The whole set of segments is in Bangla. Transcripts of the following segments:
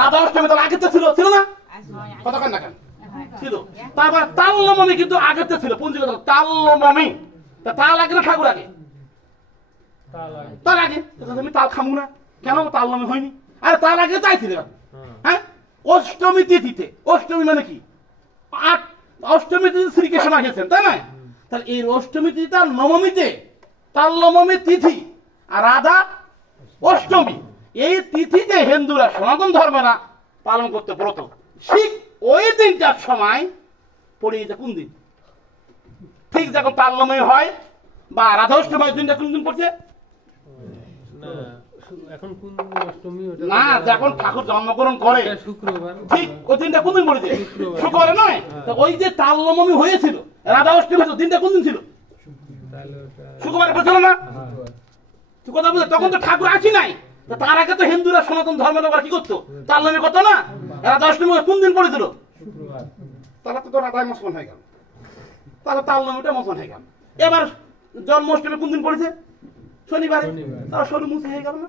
রাধা অষ্টমী তার আগের ছিল ছিল না কতক্ষণ না কেন ছিল তারপর তাল্লমমি কিন্তু আগের ছিল পঞ্জিকা তাল্লমমি তাল আগে না ঠাকুর আগে তার আগে আমি তাল খামু না কেন তাল্লমমি হয়নি আরে তার আগে চাইছিল হ্যাঁ অষ্টমী তিথিতে অষ্টমী মানে কি অষ্টমী তিথি শ্রীকৃষ্ণ আসেছেন তাই না তাহলে এই অষ্টমী তিথি তার নবমীতে তাল্লমমি তিথি আর রাধা অষ্টমী এই তিথিতে হিন্দুরা সনাতন ধর্মেরা পালন করতে ব্রত ঠিক ওই দিনটার সময় পড়ে যেতে কোন দিন ঠিক যখন তাল্লময় হয় বা রাধা অষ্টমী দিনটা কোন দিন পড়ছে না যখন ঠাকুর জন্মগ্রহণ করে ঠিক ওই দিনটা কোন দিন পড়েছে শুক্রবারে নয় ওই যে তাল্লমমি হয়েছিল রাধা অষ্টমী দিনটা কোন দিন ছিল শুক্রবারে পড়ছিল না কথা বলছে তখন তো ঠাকুর আসি নাই তার আগে তো হিন্দুরা সনাতন ধর্মের লোকেরা কি করতো তাল্লমী করতো না রাধা অষ্টমী কোন দিন পড়েছিল তাহলে তো রাধায় মুসলমান হয়ে গেল তাহলে তাল্লমীটা মুসলমান হয়ে গেল এবার জন্মাষ্টমী কোন দিন পড়েছে শনিবারে তারা শনি মুছে হয়ে গেল না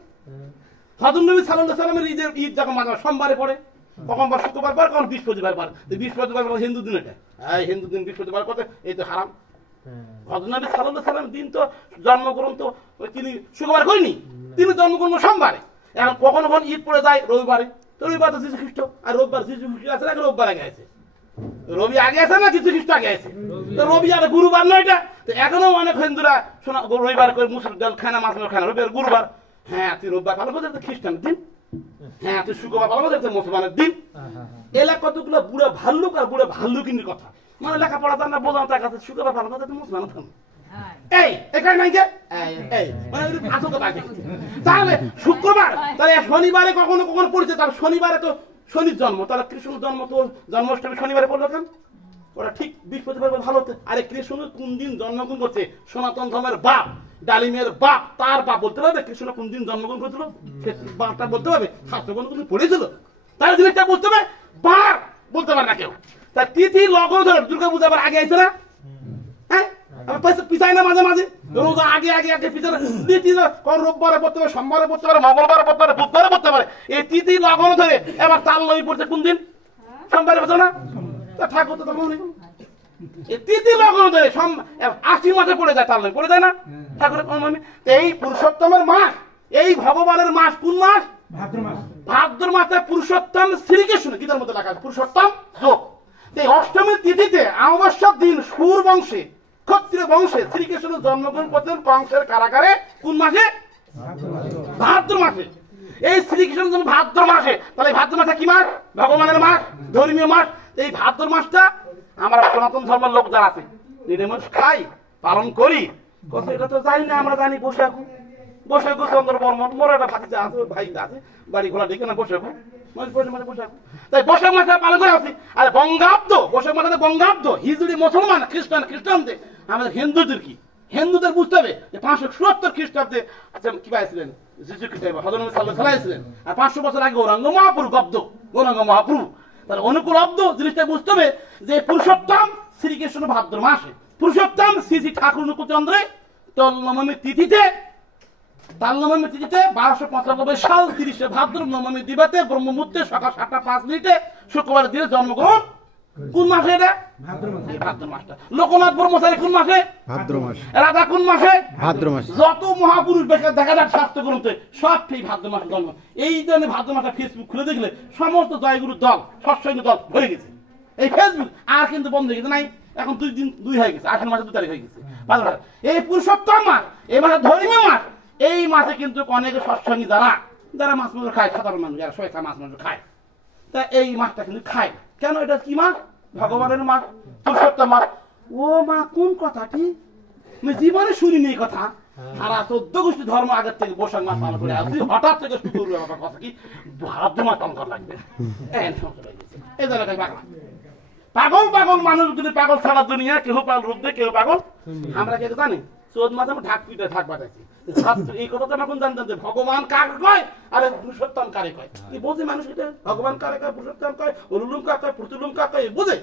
হযরত নবী সাল্লাল্লাহু আলাইহি ওয়াসাল্লামের ঈদ যখন মাঝে সোমবারে পড়ে কখন বা শুক্রবার পর কখন বৃহস্পতিবার পর বৃহস্পতিবার হিন্দু দিন এটা হিন্দু দিন বৃহস্পতিবার করতে এই তো হারাম হযরত নবী সাল্লাল্লাহু আলাইহি ওয়াসাল্লাম দিন তো জন্মগ্রহণ তো তিনি শুক্রবার করেনি তিনি জন্মগ্রহণ সোমবারে এখন কখন কখন ঈদ পড়ে যায় রবিবারে তো রবিবার তো যীশু খ্রিস্ট আর রবিবার যীশু খ্রিস্ট আছে নাকি রবিবার আগে আছে রবি আগে আছে না যীশু খ্রিস্ট আগে আছে তো রবি আর গুরুবার নয় এটা তো এখনো অনেক হিন্দুরা শোনা রবিবার করে মুসলমান খায় না মাছ খায় না রবিবার গুরুবার হ্যাঁ তুই রবিবার পালন করতে খ্রিস্টানের দিন হ্যাঁ তুই শুক্রবার পালন করতে মুসলমানের দিন এলাকা কতগুলো বুড়া ভাল্লুক আর বুড়া ভাল্লুকিনীর কথা মানে লেখাপড়া জান না বোঝানো তার কাছে শুক্রবার পালন করতে মুসলমান ধর্ম এই এখানে নাই যে এই মানে আসল কথা তাহলে শুক্রবার তাহলে শনিবারে কখনো কখনো পড়েছে তার শনিবারে তো শনির জন্ম তাহলে কৃষ্ণ জন্ম তো জন্মাষ্টমী শনিবারে পড়লো কেন ওরা ঠিক বৃহস্পতিবার ভালো হতো আরে কৃষ্ণ কোন দিন জন্মগ্রহণ করছে সনাতন ধর্মের বাপ ডালিমের বাপ তার বাপ বলতে পারবে কৃষ্ণ কোন দিন জন্মগ্রহণ করেছিল বাপটা বলতে পারবে শাস্ত্রগ্রন্থ তুমি পড়েছিল তাহলে জিনিসটা বুঝতে হবে বার বলতে পারে না কেউ তার তিথি লগ্ন ধরে দুর্গা পূজা আবার আগে আইছে না হ্যাঁ পিছায় না মাঝে মাঝে রোজা আগে আগে আগে পিছনে তিথি কোন রোববারে পড়তে পারে সোমবারে পড়তে পারে মঙ্গলবারে পড়তে পারে বুধবারে পড়তে পারে এই তিথি লগ্ন ধরে এবার তাল্লমী পড়ছে কোন দিন সোমবারে পড়ছে না ঠাকুর তো তখন এই তিথি লগ্ন ধরে আশি মাসে পড়ে যায় তাল্লমী পড়ে যায় না ঠাকুরের এই পুরুষোত্তমের মাস এই ভগবানের মাস কোন মাস ভাদ্র মাসে পুরুষোত্তম শ্রীকৃষ্ণ গীতার মধ্যে লেখা আছে পুরুষোত্তম যোগ এই অষ্টমীর তিথিতে অমাবস্যার দিন সুর বংশে ক্ষত্রিয় বংশে শ্রীকৃষ্ণ জন্মগ্রহণ করতেন কংসের কারাগারে কোন মাসে ভাদ্র মাসে এই শ্রীকৃষ্ণ জন্ম ভাদ্র মাসে তাহলে ভাদ্র মাসে কি মাস ভগবানের মাস ধর্মীয় মাস এই ভাদ্র মাসটা আমরা সনাতন ধর্মের লোক যারা আছে নিরামিষ খাই পালন করি এটা তো জানি না আমরা জানি বৈশাখু বৈশাখু চন্দ্র বর্মন মোর একটা ভাতিজা আছে ভাই আছে বাড়ি ঘোড়া দেখে না বৈশাখু তাই বৈশাখ মাসে পালন করে আসি আর বঙ্গাব্দ বৈশাখ মাসে বঙ্গাব্দ হিজড়ি মুসলমান খ্রিস্টানদের আমাদের হিন্দুদের কি হিন্দুদের বুঝতে হবে যে 570 খ্রিস্টাব্দে আচ্ছা কি পাইছিলেন যীশু খ্রিস্ট হযরত নবী সাল্লাল্লাহু আলাইহি ওয়াসাল্লাম আর 500 বছর আগে গৌরাঙ্গ মহাপ্রভু গব্দ গৌরাঙ্গ মহাপ্রভু তাহলে অনুকূল অব্দ জিনিসটা বুঝতে হবে যে পুরুষোত্তম শ্রীকৃষ্ণ ভাদ্র মাসে পুরুষোত্তম শ্রী ঠাকুর অনুকূলচন্দ্রে তাল্লমী তিথিতে 1295 সাল 30 ভাদ্র নবমী দিবসে ব্রহ্মমুহূর্তে সকাল 7টা 5 মিনিটে শুক্রবার দিনে জন্মগ্রহণ কোন মাসে এটা ভাদ্র মাসটা লোকনাথ ব্রহ্মচারী কোন মাসে ভাদ্র মাস রাধা কোন মাসে ভাদ্র মাস যত মহাপুরুষ দেখা যায় শাস্ত্র গ্রন্থে সব ঠিক ভাদ্র মাসে জন্ম এই জন্য ভাদ্র মাসে ফেসবুক খুলে দেখলে সমস্ত জয়গুরুর দল সৎসঙ্গ দল হয়ে গেছে এই ফেসবুক আর কিন্তু বন্ধ হয়ে গেছে নাই এখন 2 হয়ে গেছে 8 মাসে 2 তারিখ হয়ে গেছে এই পুরুষোত্তম মাস এই মাসে ধর্মীয় মাস এই মাসে কিন্তু অনেকে সৎসঙ্গী যারা মাছ মাংস খায় সাধারণ মানুষ যারা সবাই মাছ মাংস খায় তা এই মাছটা কিন্তু খায় কেন এটা কি মাস ভগবানের মাস পুরুষোত্তম মাস ও মা কোন কথাটি আমি জীবনে শুনিনি এই কথা সারা 14 গোষ্ঠী ধর্ম আগের থেকে বৈশাখ মাস পালন করে আসছি হঠাৎ থেকে শুরু হলো কথা কি ভাদ্র মাস পালন করা লাগবে এই জায়গাটাই পাগল পাগল মানুষগুলি পাগল সারা দুনিয়া কেউ পাগল রূপ দেয় কেউ পাগল আমরা কে জানি 14 মাসে ঢাক পিঠে ঢাক বাজাইছি এই কথা তো এখন জানতেন যে ভগবান কাকে কয় আর পুরুষোত্তম কারে কয় কি বোঝে মানুষ এটা ভগবান কারে কয় পুরুষোত্তম কয় উলুলুম কাকে কয় প্রতুলুম কাকে কয় বোঝে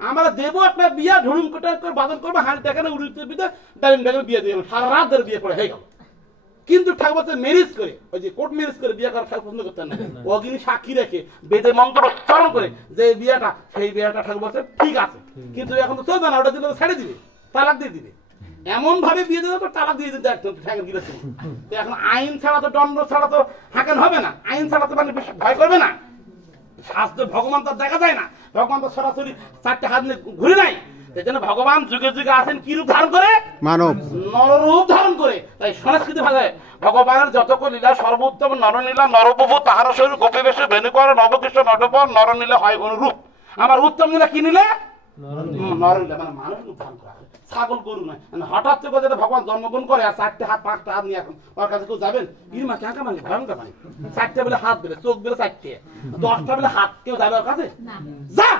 আমরা দেব একটা বিয়া ঢুলুম কোটা করে বাদন করবে হাড়ি দেখে না উড়িতে বিদে ডালিম ডালিম বিয়ে দিয়ে সারা রাত ধরে বিয়ে করে হয়ে গেল কিন্তু ঠাকুর বলছে ম্যারেজ করে, ওই যে কোর্ট ম্যারেজ করে বিয়ে করা ঠাকুর পছন্দ করতেন না। ও কিন্তু সাক্ষী রেখে বেদে মন্ত্র উচ্চারণ করে যে বিয়েটা, সেই বিয়েটা ঠাকুর বলছে ঠিক আছে, কিন্তু এখন তো চলবে না, ওটা দিলে ছেড়ে দিবে, তালাক দিয়ে দিবে। এমন ভাবে বিয়ে দিলে তো তালাক দিয়ে দিতে একদম ঠ্যাঙ্গের গিরেছে। এখন আইন ছাড়া তো, দণ্ড ছাড়া তো হাকেন হবে না, আইন ছাড়া তো মানে ভয় করবে না। শাস্ত্র ভগবান তো দেখা যায় না, ভগবান তো সরাসরি চারটে হাত নিয়ে ঘুরে নাই। সেই জন্য ভগবান যুগে যুগে আছেন কি রূপ ধারণ করে? মানব, নররূপ ধারণ করে। তাই সংস্কৃতি ভাষায় ভগবানের যতক লীলা সর্বোত্তম নরনীলা নরপ্রভু তাহার শরীর গোপীবেশ বেণুকর নবকৃষ্ণ নটপর নরনীলা হয় অনুরূপ। আমার উত্তম নীলা কি নিলে? নরনীলা, মানে মানুষ রূপ ধারণ করা, ছাগল গরু নয়। মানে হঠাৎ করে যেটা ভগবান জন্মগ্রহণ করে আর চারটে হাত পাঁচটা হাত নিয়ে এখন ওর কাছে কেউ যাবেন? ইরমা ক্যাঁকা মানে ভয়ঙ্কর মানে চারটে বেলে হাত বেলে, চোখ বেলে চারটে, 10টা বেলে হাত, কেউ যাবে ওর কাছে? যা